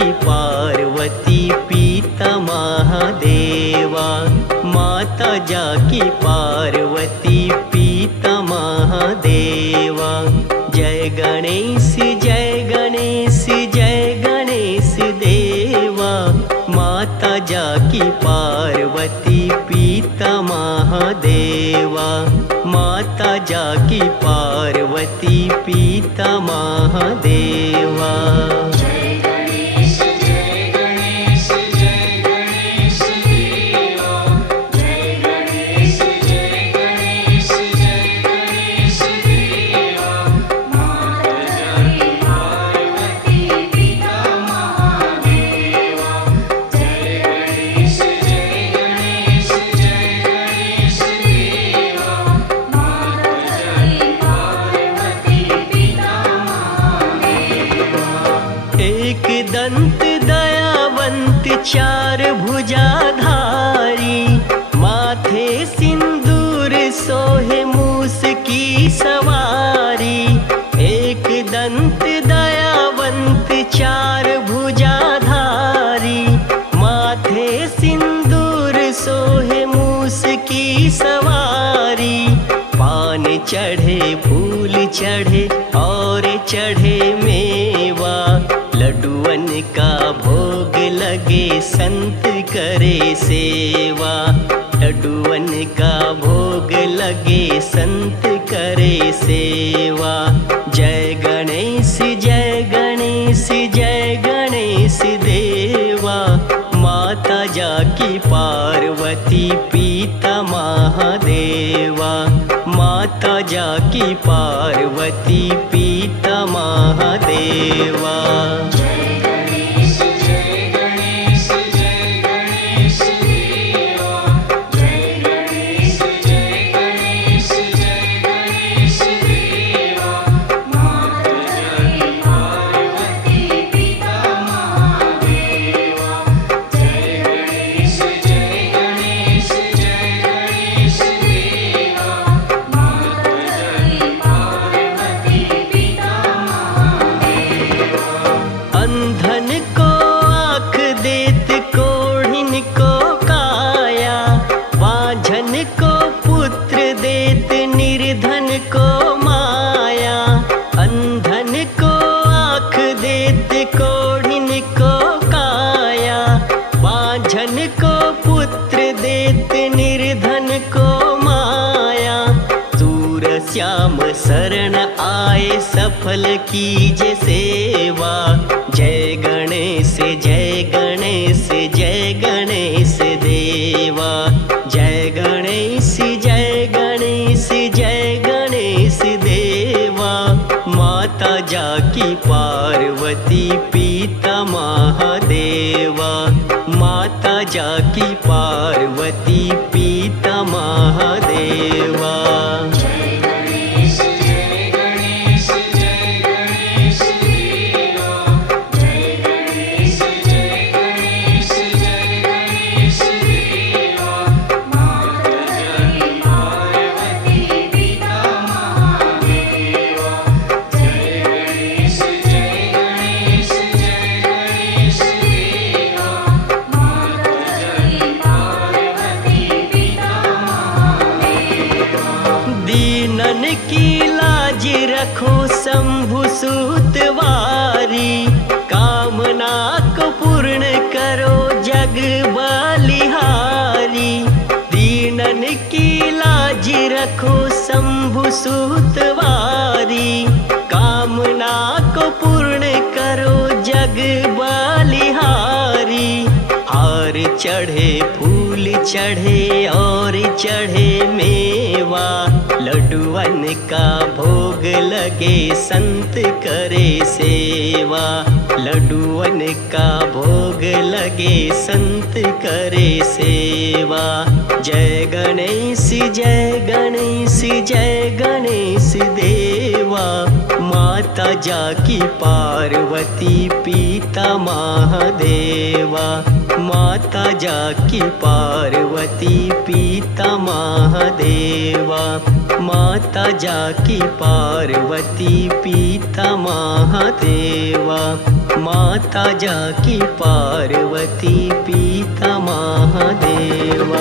जाकी पार्वती पिता महादेवा, माता जाकी पार्वती पिता महादेवा। जय गणेश जय गणेश जय गणेश देवा, माता जाकी पार्वती पिता महादेवा, माता जाकी पार्वती पिता महादेवा। दंत दयावंत चार भुजाधारी, माथे सिंदूर सोहे मूस की सवारी। एक दंत दयावंत चार भुजाधारी, माथे सिंदूर सोहे मूस की सवारी। पान चढ़े फूल चढ़े और चढ़े मेवा, लड्डुअन का भोग लगे संत करे सेवा। लड्डुअन का भोग लगे संत करे सेवा। जय गणेश जय गणेश जय गणेश देवा, माता जाकी पार्वती पिता महादेवा, माता जाकी पार्वती पिता महादेवा। श्याम शरण आए सफल कीजे सेवा। जय गणेश जय गणेश जय गणेश देवा, जय गणेश जय गणेश जय गणेश देवा, माता जाकी पार्वती पिता महादेवा, माता जाकी पार्वती पिता महादेवा। दीनन की लाज रखो शंभु सूतवारी, कामना को पूर्ण करो जग बलिहारी। दीनन की लाज रखो शंभु सूतवारी, कामना को पूर्ण करो जग बलिहारी। हार चढ़े फूल चढ़े और चढ़े मेवा, लड्डुअन का भोग लगे संत करे सेवा। लड्डुअन का भोग लगे संत करे सेवा। जय गणेश जय गणेश जय गणेश देवा, माता जाकी पार्वती पिता महादेवा, माता जाकी पार्वती पिता महादेवा, माता जाकी पार्वती पिता महादेवा। माता जाकी पार्वती पिता महादेवा।